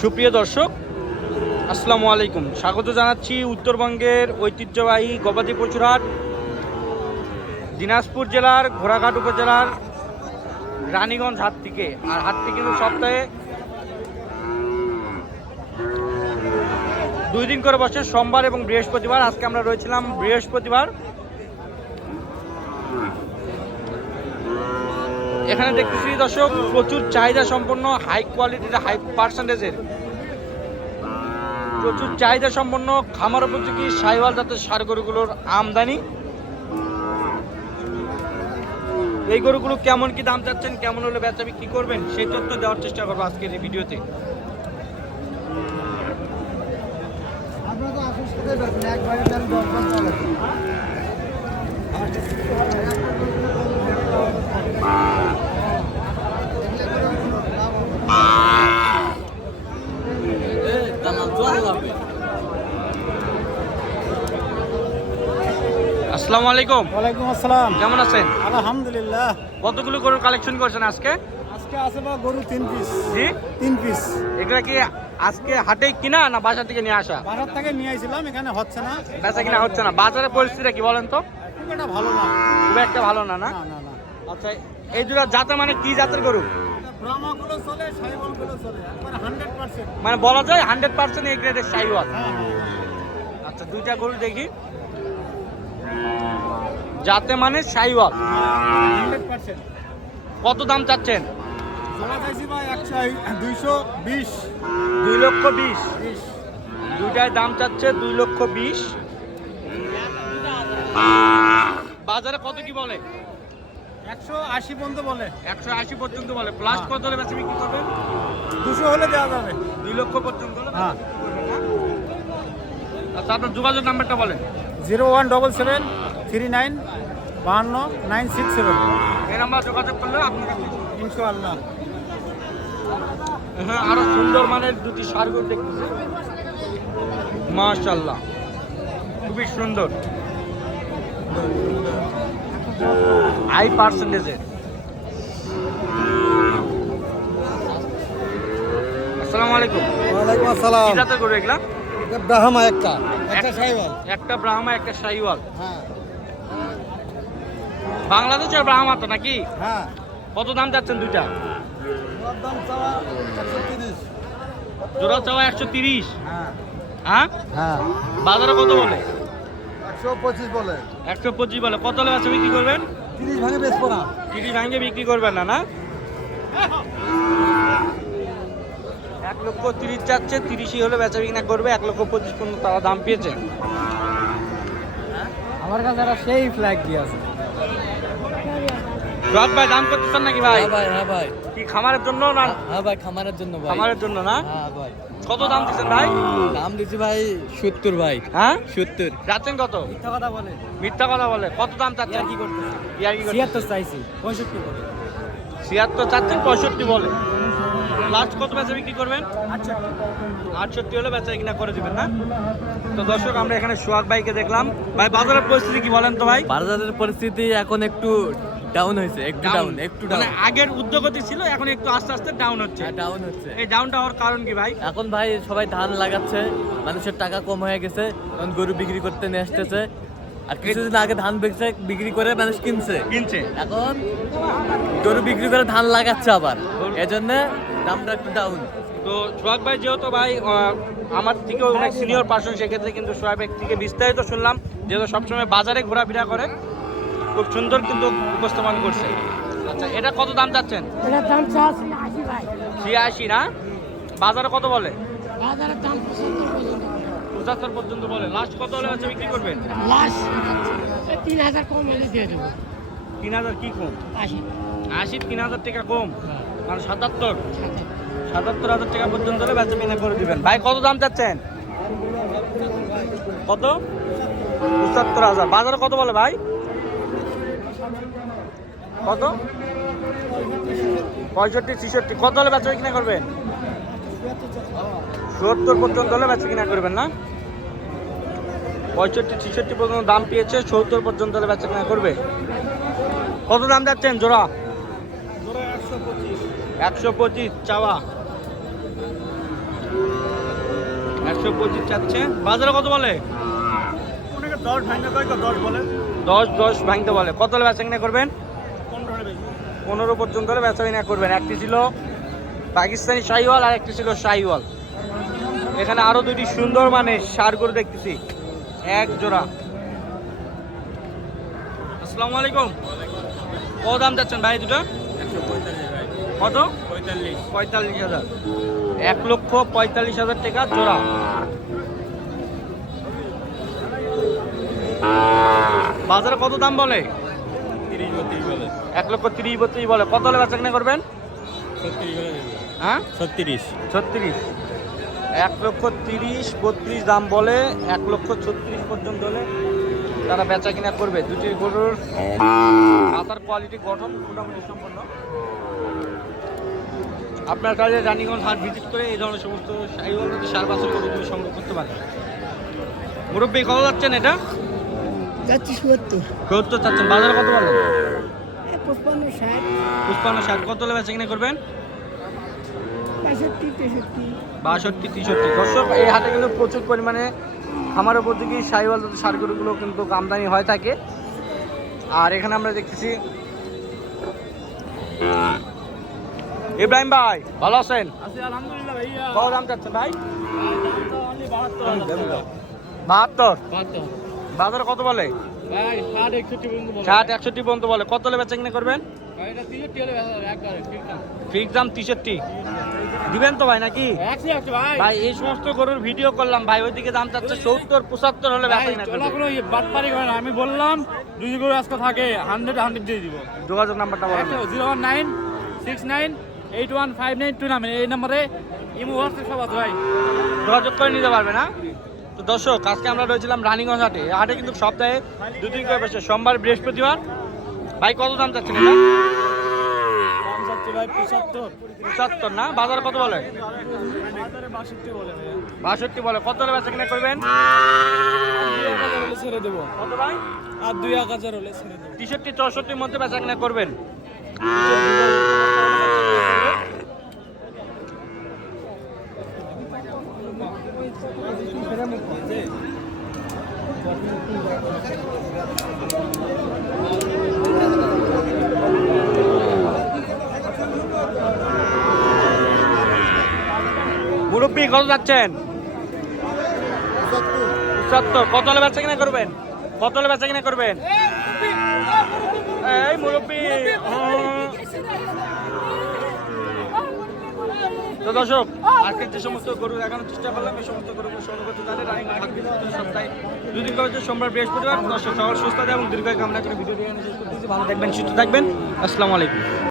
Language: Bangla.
সুপ্রিয় দর্শক, আসসালামু আলাইকুম। স্বাগত জানাচ্ছি উত্তরবঙ্গের ঐতিহ্যবাহী গবাদি পশুর হাট, দিনাজপুর জেলার ঘোড়াঘাট উপজেলার রানীগঞ্জ হাট থেকে। আর হাটটি কিন্তু সপ্তাহে দুই দিন করে বসে, সোমবার এবং বৃহস্পতিবার। আজকে আমরা রয়েছিলাম বৃহস্পতিবার। এখানে দেখতেছি দর্শক, প্রচুর চাহিদা সম্পন্ন হাই কোয়ালিটির হাই পার্সেন্টেজের প্রচুর চাহিদা সম্পন্ন, খামার উপযোগী, সাইওয়াল জাতের সার গরুগুলোর আমদানি। এই গরুগুলো কেমন কি দাম চাচ্ছেন, কেমন হলে বেচা বিক্রি করবেন, সেই তথ্য দেওয়ার চেষ্টা করব আজকের এই ভিডিওতে। আপনারা তো আসুন সাথে পারবেন একবারে তাহলে দরকার চলে আসসালামু আলাইকুম। ওয়ালাইকুম আসসালাম। কেমন আছেন? আলহামদুলিল্লাহ। কতগুলো গরুর কালেকশন করছেন আজকে? আজকে আছে বা গরু তিন পিস জি? তিন পিস এগুলা কি আজকে হাটে কিনা না বাসা থেকে নিয়ে আসা? বাজার থেকে নিয়ে আইছিলাম এখানে হচ্ছে না। বেচা কিনা হচ্ছে না। বাজারের পরিস্থিতি কি বলেন তো? খুব একটা ভালো না। খুব একটা ভালো না না? না না না। আচ্ছা এই দুটা জাতে মানে কি জাতের গরু? ব্রাহ্মাগুলো চলে সাইবলগুলো চলে একবার হান্ড্রেড পার্সেন্ট মানে বলা যায় হান্ড্রেড পার্সেন্ট এই গ্রেডের সাইওয়াল হ্যাঁ আচ্ছা দুইটা গরু দেখি। যাতে মানে সাইওয়াল হান্ড্রেড পার্সেন্ট কত দাম চাচ্ছেন? দুই লক্ষ বিশ। দুইটায় দাম চাচ্ছে দুই লক্ষ বিশ। বাজারে কত কি বলে? একশো আশি পর্যন্ত বলে। একশো আশি পর্যন্ত বলে। প্লাস কত হলে বেশি বিক্রি করবেন? দুশো হলে দেওয়া যাবে। দুই লক্ষ পর্যন্ত হ্যাঁ। না? আচ্ছা আপনার যোগাযোগ নাম্বারটা বলেন। Zero one double seven three nine বাহান্ন নাইন সিক্স সেভেন। এই নাম্বার যোগাযোগ করলে আপনার ইনশাআল্লাহ। হ্যাঁ আরও সুন্দর মানের দুটি সারগর দেখতেছি। মাশাল্লাহ খুবই সুন্দর। হাই পার্সেন্টেজের আসসালামু আলাইকুম। ওয়ালাইকুম কি আসসালাম জাতের গরু এগুলা? ব্রাহ্মা একটা। একটা একটা ব্রাহ্মা একটা হ্যাঁ। বাংলাদেশের ব্রাহ্মা তো নাকি? হ্যাঁ। কত দাম যাচ্ছেন দুইটা? দাম চাওয়া একশো তিরিশ। জোড়া চাওয়া একশো তিরিশ। হ্যাঁ। হ্যাঁ? হ্যাঁ। বাজারে কত বলে? একশো পঁচিশ বলে। একশো পঁচিশ বলে। কত হলে আছে বিক্রি করবেন? তিরিশ ভাঙে বেচবো না। তিরিশ ভাঙে বিক্রি করবেন না না? এক লক্ষ তিরিশ যাচ্ছে তিরিশই হলে বেচা বিক্রি করবে এক লক্ষ পঁচিশ পর্যন্ত তারা দাম পেয়েছে। আমার কাছে একটা সেই ফ্ল্যাগ দিয়ে আছে। রক ভাই দাম করতেছেন নাকি ভাই? হ্যাঁ ভাই হ্যাঁ ভাই। কি খামারের জন্য না? হ্যাঁ ভাই খামারের জন্য ভাই। খামারের জন্য না? হ্যাঁ ভাই। কত দাম দিচ্ছেন ভাই? দাম দিচ্ছি ভাই সত্তর ভাই। হ্যাঁ? সত্তর। যাচ্ছেন কত? মিথ্যা কথা বলে। মিথ্যা কথা বলে। কত দাম চাচ্ছেন? কি করতেছে? ইয়ার কি করতেছেন? ছিয়াত্তর চাইছি পঁয়ষট্টি করে ছিয়াত্তর চাচ্ছেন পঁয়ষট্টি বলে। লাস্ট কত বেচা বিক্রি করবেন? আচ্ছা আটষট্টি হলে বেচা কিনা করে দিবেন না? তো দর্শক আমরা এখানে সোহাগ ভাইকে দেখলাম। ভাই বাজারের পরিস্থিতি কি বলেন তো ভাই? বাজারের পরিস্থিতি এখন একটু ডাউন হয়েছে একটু ডাউন একটু মানে ডাউন আগের উদ্যোগতি ছিল এখন একটু আস্তে আস্তে ডাউন হচ্ছে। ডাউন হচ্ছে। এই ডাউনটা হওয়ার কারণ কি ভাই? এখন ভাই সবাই ধান লাগাচ্ছে মানুষের টাকা কম হয়ে গেছে এখন গরু বিক্রি করতে নিয়ে আসতেছে। আর কিছুদিন আগে ধান বেচে বিক্রি করে মানুষ কিনছে। কিনছে। এখন গরু বিক্রি করে ধান লাগাচ্ছে আবার। এজন্য দামটা একটু ডাউন তো সোহাগ ভাই যেহেতু ভাই আমার থেকে অনেক সিনিয়র পার্সন সেক্ষেত্রে কিন্তু সোহাগ থেকে বিস্তারিত শুনলাম। যেহেতু সবসময় বাজারে ঘোরাফেরা করে খুব সুন্দর কিন্তু উপস্থাপন করছে। আচ্ছা এটা কত দাম চাচ্ছেন? এটার দাম চাচ্ছি আশি ভাই। ছিয়াশি না? বাজারে কত বলে? বাজারের দাম পঁচাত্তর পর্যন্ত। বলে। লাস্ট কত হলে হচ্ছে বিক্রি করবেন? লাশ তিন হাজার কম হলে দিয়ে দেবো। তিন হাজার কি কম? আশি। আশি তিন হাজার টাকা কম? মানে সাতাত্তর? সাতাত্তর। হাজার টাকা পর্যন্ত হলে বেচা কিনা করে দিবেন। ভাই কত দাম চাচ্ছেন? কত? পঁচাত্তর হাজার। বাজারে কত বলে ভাই? কত? পঁয়ষট্টি, ছিষট্টি। কত হলে বেচা কিনা করবেন? সত্তর পর্যন্ত হলে বেচা কিনা করবেন না? পঁয়ষট্টি, ছিষট্টি পর্যন্ত দাম পেয়েছে, সত্তর পর্যন্ত হলে বেচা কিনা করবে? কত দাম যাচ্ছেন? জোড়া? একশো পঁচিশ চাওয়া। একশো পঁচিশ চাচ্ছে। বাজারে কত বলে? দশ ভাঙতে কয় দশ বলে? দশ দশ ভাঙতে বলে। কত হলে বেচা কিনা করবেন? পনেরো পর্যন্ত হলে বেচা কিনা করবেন। একটি ছিল পাকিস্তানি শাহিওয়াল আর একটি ছিল শাহিওয়াল। এখানে আরও দুটি সুন্দর মানে সার গরু দেখতেছি। এক জোড়া। আসসালামু আলাইকুম। কত দাম যাচ্ছেন ভাই দুটো? কত? পঁয়তাল্লিশ পঁয়তাল্লিশ হাজার। এক লক্ষ পঁয়তাল্লিশ হাজার টাকা জোড়া। বাজারে কত দাম বলে? এক লক্ষ তিরিশ বত্রিশ বলে। কত হলে বেচা কিনা করবেন? হ্যাঁ? ছত্রিশ। ছত্রিশ। এক লক্ষ তিরিশ বত্রিশ দাম বলে এক লক্ষ ছত্রিশ পর্যন্ত হলে তারা বেচা কিনা করবে। দুটি গরুর মাথার কোয়ালিটি গঠন মোটামুটি সম্পন্ন। আপনার কাছে রানীগঞ্জ হাট ভিজিট করে এই ধরনের সমস্ত সার বাছর গরুগুলো সংগ্রহ করতে পারেন। মুরব্বী কত যাচ্ছেন এটা? যাচ্ছি সত্তর। সত্তর চাচ্ছেন বাজারে কত বলেন পঁচপান্ন ষাট। পুষ্পান্ন ষাট কত হলে বেচা কিনা করবেন? বাষট্টি তেষট্টি। দর্শক এই হাটে কিন্তু প্রচুর পরিমাণে খামার উপযোগী সাইওয়াল সার গরুগুলো কিন্তু আমদানি হয়ে থাকে। আর এখানে আমরা দেখতেছি ইব্রাহিম ভাই ভালো আছেন? কত দাম চাচ্ছেন ভাই? বাহাত্তর? বাহাত্তর। বাজারে কত বলে? ভাই ষাট একষট্টি পর্যন্ত বলে। কত হলে বেচা কিনা করবেন ফিক্স দাম তেষট্টি দিবেন তো ভাই নাকি? ভাই। এই সমস্ত গরুর ভিডিও করলাম। ভাই ওইদিকে দাম চাচ্ছে সত্তর পঁচাত্তর হলে বাটপারি করে না। আমি বললাম যদি করে আজকে থাকে হান্ড্রেড হান্ড্রেড দিয়ে দিব। যোগাযোগ নাম্বারটা zero one nine six nine eight one five nine two নাম। এই নম্বরে ইমো হোয়াটসঅ্যাপ সব আছে ভাই। যোগাযোগ করে নিতে পারবে না? তো দর্শক আজকে আমরা রয়েছিলাম রানিগঞ্জ হাটে। হাটে কিন্তু সপ্তাহে দু তিন করে বসে। সোমবার বৃহস্পতিবার। ভাই কত দাম চাচ্ছেন এটা? পঁচাত্তর। না? বাজার কত বলে? বাষট্টি বলে কত হলে বেচা কিনা করবেন? ছেড়ে দেবো। আর দুই এক হাজার হলে ছেড়ে দেবো। তেষট্টি চৌষট্টির মধ্যে বেচা কিনা করবেন। মুরব্বী কত যাচ্ছেন? পঁচাত্তর কত হলে বেচা কিনা করবেন? কত হলে বেচা কিনা করবেন? এই মুরব্বী। তো দর্শক আজকে যে সমস্ত গরু দেখানোর চেষ্টা করলাম, এই সমস্ত সপ্তাহে। দুদিন সোমবার বৃহস্পতিবার। দর্শক, সবার সুস্থতা এবং দীর্ঘ কামনা করে ভিডিও ভালো থাকবেন, সুস্থ থাকবেন। আসসালামু আলাইকুম।